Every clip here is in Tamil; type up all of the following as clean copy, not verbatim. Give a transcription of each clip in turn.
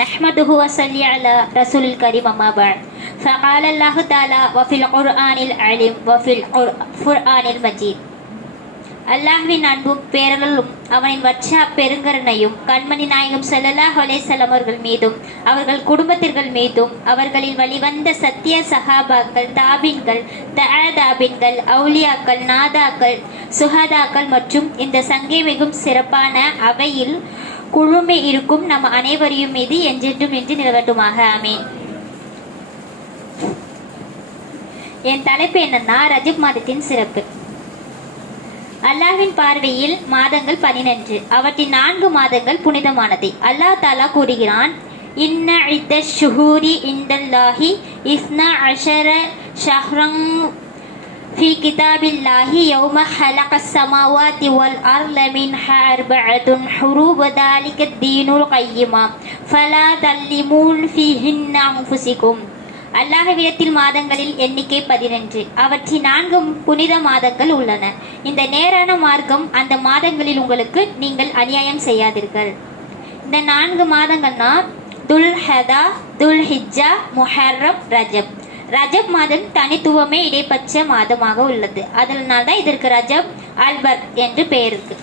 நஹ்மதுஹு வ ஸல்லி அலா ரசூலில் கரீம் அம்மா பஅத். ஃபகால அல்லாஹு தஆலா வ ஃபில் குர்ஆனில் அலீம் வ ஃபில் குர்ஆனில் மஜீத். அல்லாஹ்வின் அன்பும் பேரலும் அவனின் வற்சா பெருங்கருணையும் கண்மணி நாயகம் ஸல்லல்லாஹு அலைஹி வஸல்லம் அவர்கள் மீதும் அவர்கள் குடும்பத்திர்கள் மீதும் அவர்களின் வழிவந்த சத்திய சஹாபாக்கள் தாபின்கள் தாபின்கள் அவுலியாக்கள் நாதாக்கள் சுஹதாக்கள் மற்றும் இந்த சங்கை மிகும் சிறப்பான அவையில் குழுமி இருக்கும் நம் அனைவரையும் மீது என்றென்றும் என்று நிலவட்டுமாக. ஆமீன். என் தலைப்பு என்னன்னா ரஜப் மாதத்தின் சிறப்பு. அல்லாஹ்வின் பார்வையில் மாதங்கள் 12, அவற்றின் 4 மாதங்கள் புனிதமானது. அல்லாஹ் தாலா கூறுகிறான், இன்ன இத்தஷ் ஷுஹூரி இந்தல்லாஹி இஸ்னா அஷர ஷஹ்ரன் ஃபீ கிதாபில்லாஹி யௌம ஹலகஸ் ஸமாவாதி வல் அர்த மின்ஹா அர்பஅத்துன் ஹுரூம் வதாலிக தீனுல் கையிமா ஃபலா தல்லிமூன் ஃபீஹின்ன அன்ஃபுஸிகும். அல்லாஹ்விடத்தில் மாதங்களில் எண்ணிக்கை 11, அவற்றில் 4 புனித மாதங்கள் உள்ளன. இந்த நேரான மார்க்கம் அந்த மாதங்களில் உங்களுக்கு நீங்கள் அநியாயம் செய்யாதீர்கள். இந்த 4 மாதங்கள்னா துல்ஹதா, துல்ஹிஜ்ஜா, முஹர்ரம், ரஜப். ரஜப் மாதம் தனித்துவமே இடைப்பட்ச மாதமாக உள்ளது. அதனால தான் இதற்கு ரஜப் அல்பர் என்று பெயர் இருக்கு.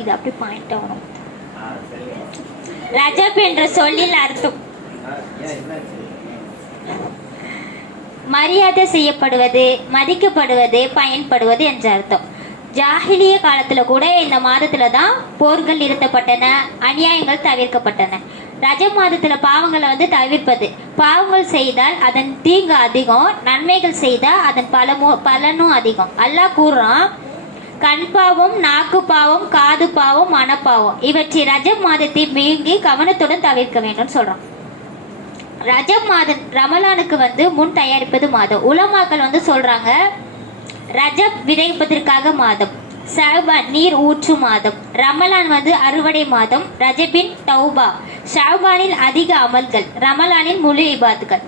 இது அப்படி பாயிண்ட் ஆகணும். ரஜப் என்ற சொல்லில் அர்த்தம் மரியாதை செய்யப்படுவது, மதிக்கப்படுவது, பயன்படுவது என்ற அர்த்தம். ஜாஹிலிய காலத்துல கூட இந்த மாதத்துல தான் போர்கள் நிறுத்தப்பட்டன, அநியாயங்கள் தவிர்க்கப்பட்டன. ரஜப் மாதத்துல பாவங்களை தவிர்ப்பது. பாவங்கள் செய்தால் அதன் தீங்கு அதிகம், நன்மைகள் செய்தால் அதன் பலனும் அதிகம். அல்லாஹ் கூறுறான், கண் பாவம், நாக்கு பாவம், காது பாவம், மனப்பாவம் இவற்றை ரஜப் மாதத்தை மிக கவனத்துடன் தவிர்க்க வேண்டும் சொல்றான். ரஜப் மாதம் ரமலானுக்கு முன் தயாரிப்பது மாதம். உலமாக்கள் சொல்றாங்க, ரஜப் விதைப்பதற்காக மாதம், ஷஅபான் நீர் ஊற்று மாதம், ரமலான் அறுவடை மாதம், ரஜபின் தௌபா, ஷஅபானில் அதிக அமல்கள், ரமலானின் முழு இபாதுகள்.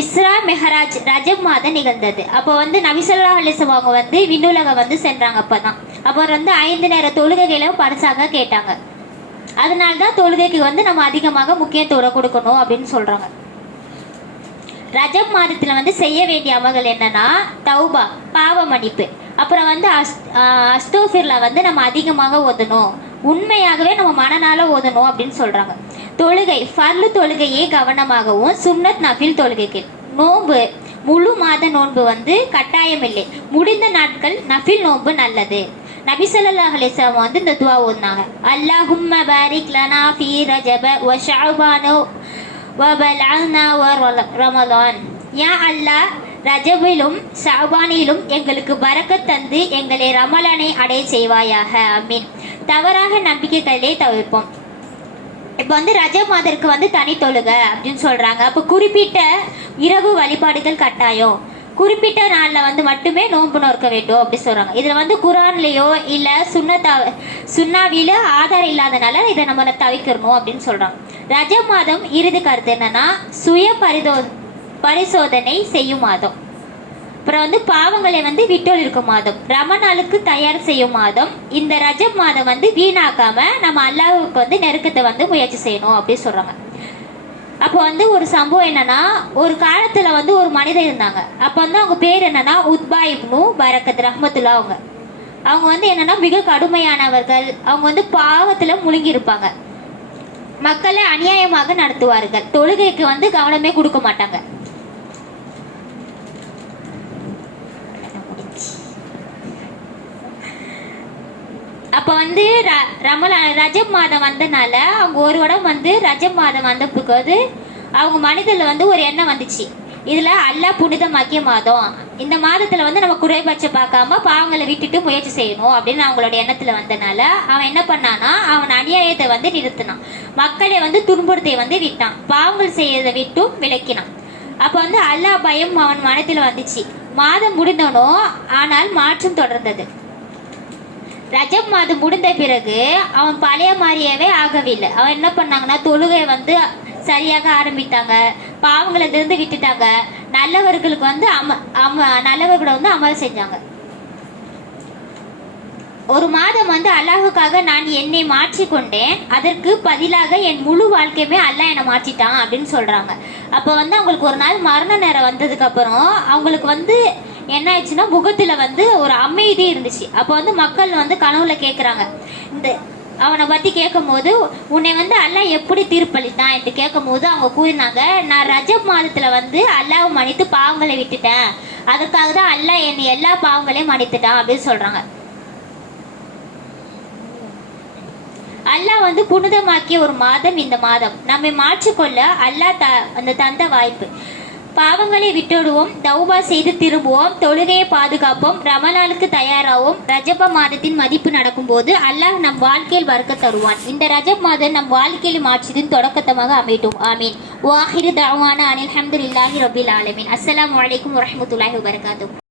இஸ்ரா மெஹராஜ் ரஜப் மாதம் நிகழ்ந்தது. அப்போ நபி ஸல்லல்லாஹு அலைஹி வஸல்லம் அவங்க விண்ணுலகம் சென்றாங்க. அப்பதான் அப்போ 5 நேர தொழுகைகளை பரிசாக கேட்டாங்க. அதனால்தான் தொழுகைக்கு நம்ம அதிகமாக முக்கியத்துவம் கொடுக்கணும் அப்படின்னு சொல்றாங்க. ரஜப் மாதத்துல செய்ய வேண்டிய அமல்கள் என்னன்னா தௌபா பாவ மன்னிப்பு, அப்புறம் அஸ்தோஃபிர்லா நம்ம அதிகமாக ஓதணும், உண்மையாகவே நம்ம மனநாள ஓதணும் அப்படின்னு சொல்றாங்க. தொழுகை ஃபர்லு தொழுகையே கவனமாகவும், சுன்னத் நஃபில் தொழுகைக்கு. நோன்பு முழு மாத நோன்பு கட்டாயம் இல்லை, முடிந்த நாட்கள் நஃபில் நோன்பு நல்லது. நபி ஸல்லல்லாஹு அலைஹி வஸல்லம் இந்த துஆ ஓதுனாங்க, அல்லாஹும்ம பாரிக் லனா ஃபீ ரஜப வ ஷஅபான வ பல்அனா வ ரமலான். யா அல்லாஹ், ரஜபிலும் ஷஅபானிலும் எங்களுக்கு பரக்கத் தந்து எங்களை ரமலானை அடைய செய்வாயாக. ஆமீன். தவறாக நம்பிக்கைகளை தவிர்ப்போம். இப்போ ரஜப் மாதருக்கு தனி தொழுகை அப்படின்னு சொல்றாங்க. அப்போ குறிப்பிட்ட இரவு வழிபாடுகள் கட்டாயம், குறிப்பிட்ட நாளில் மட்டுமே நோன்பு நோக்க வேண்டும் அப்படி சொல்றாங்க. இதுல குரான்லயோ இல்ல சுன்னாவில ஆதாரம் இல்லாதனால இதை நம்ம தவிர்க்கணும் அப்படின்னு சொல்றாங்க. ரஜப் மாதம் இறுதி கருத்து என்னன்னா சுய பரிசோதனை செய்யும் மாதம், அப்புறம் பாவங்களை விட்டொழிக்கும் மாதம், ரமணாலுக்கு தயார் செய்யும் மாதம். இந்த ரஜப் மாதம் வீணாக்காம நம்ம அல்லாஹ்வுக்கு நெருக்கத்தை முயற்சி செய்யணும் அப்படி சொல்றாங்க. அப்போ ஒரு சம்பவம் என்னன்னா, ஒரு காலத்துல ஒரு மனிதர் இருந்தாங்க. அப்போ அவங்க பேர் என்னன்னா உத்பா இப்னு பரக்கத் ரஹ்மத்துல்லா. அவங்க என்னன்னா மிக கடுமையானவர்கள். அவங்க பாவத்துல முழுங்கி இருப்பாங்க, மக்களை அநியாயமாக நடத்துவார்கள், தொழுகைக்கு கவனமே கொடுக்க மாட்டாங்க. அப்போ ரஜப் மாதம் வந்தனால அவங்க ஒரு இடம் ரஜப் மாதம் வந்தபோது அவங்க மனிதர்ல ஒரு எண்ணம் வந்துச்சு, இதுல அல்லாஹ் புனிதமாக்கிய மாதம், இந்த மாதத்துல நம்ம குறைபட்சம் பார்க்காம பாவங்களை விட்டுட்டு முயற்சி செய்யணும் அப்படின்னு அவங்களோட எண்ணத்துல வந்தனால அவன் என்ன பண்ணானா, அவன் அநியாயத்தை நிறுத்தினான், மக்களை துன்புறுத்தை விட்டான், பாவங்கள் செய்யறதை விட்டும் விளக்கினான். அப்போ அல்லாஹ் பயம் அவன் மனத்துல வந்துச்சு. மாதம் முடிந்தனோ ஆனால் மாற்றம் தொடர்ந்தது. ரஜப் மாதம் முடிந்த பிறகு அவன் பழைய மாதிரியவே ஆகவில்லை. அவன் என்ன பண்ணாங்கன்னா தொழுகையை வந்து சரியாக ஆரம்பித்தாங்க, பாவங்களை இருந்து விட்டுட்டாங்க, நல்லவர்களுக்கு வந்து நல்லவர்களை வந்து அமல் செஞ்சாங்க. ஒரு மாதம் வந்து அல்லாஹுக்காக நான் என்னை மாற்றிக்கொண்டேன், அதற்கு பதிலாக என் முழு வாழ்க்கையுமே அல்லாஹ் என்னை மாற்றிட்டான் அப்படின்னு சொல்றாங்க. அப்போ வந்து அவங்களுக்கு ஒரு நாள் மரண நேரம் வந்ததுக்கு அப்புறம் அவங்களுக்கு வந்து என்ன ஆயிடுச்சுன்னா முகத்துல வந்து ஒரு அமைதி இருந்துச்சு. அப்போ வந்து மக்கள் வந்து கனவுல கேட்குறாங்க, இந்த அவனை பத்தி கேட்கும் போது உன்னை வந்து அல்லாஹ் எப்படி தீர்ப்பளித்தான் என்று கேட்கும் போது அவங்க கூறினாங்க, நான் ரஜப் மாதத்துல வந்து அல்லாஹ் மன்னித்து பாவங்களை விட்டுட்டேன், அதுக்காக தான் அல்லாஹ் என்னை எல்லா பாவங்களையும் மன்னித்துட்டான் அப்படின்னு சொல்றாங்க. அல்லாஹ் வந்து புனிதமாக்கிய ஒரு மாதம் இந்த மாதம். நம்மை மாற்றிக்கொள்ள அல்லாஹ் அந்த தந்த வாய்ப்பு. பாவங்களை விட்டுடுவோம், தௌபா செய்து திரும்புவோம், தொழுகையை பாதுகாப்போம், ரமலானுக்கு தயாராகும். ரஜப மாதத்தின் மதிப்பு நடக்கும்போது அல்லாஹ் நம் வாழ்க்கையில் வர்க்க தருவான். இந்த ரஜப் மாதம் நம் வாழ்க்கையில் மாற்றியதின் தொடக்கத்தமாக அமையட்டும். ஆமீன். வாஹிரு தஅவானா அனில் ஹம்துலில்லாஹி ரபில் ஆலமீன். அஸ்ஸலாமு அலைக்கும் வரஹ்மத்துல்லாஹி வபரகாத்துஹு.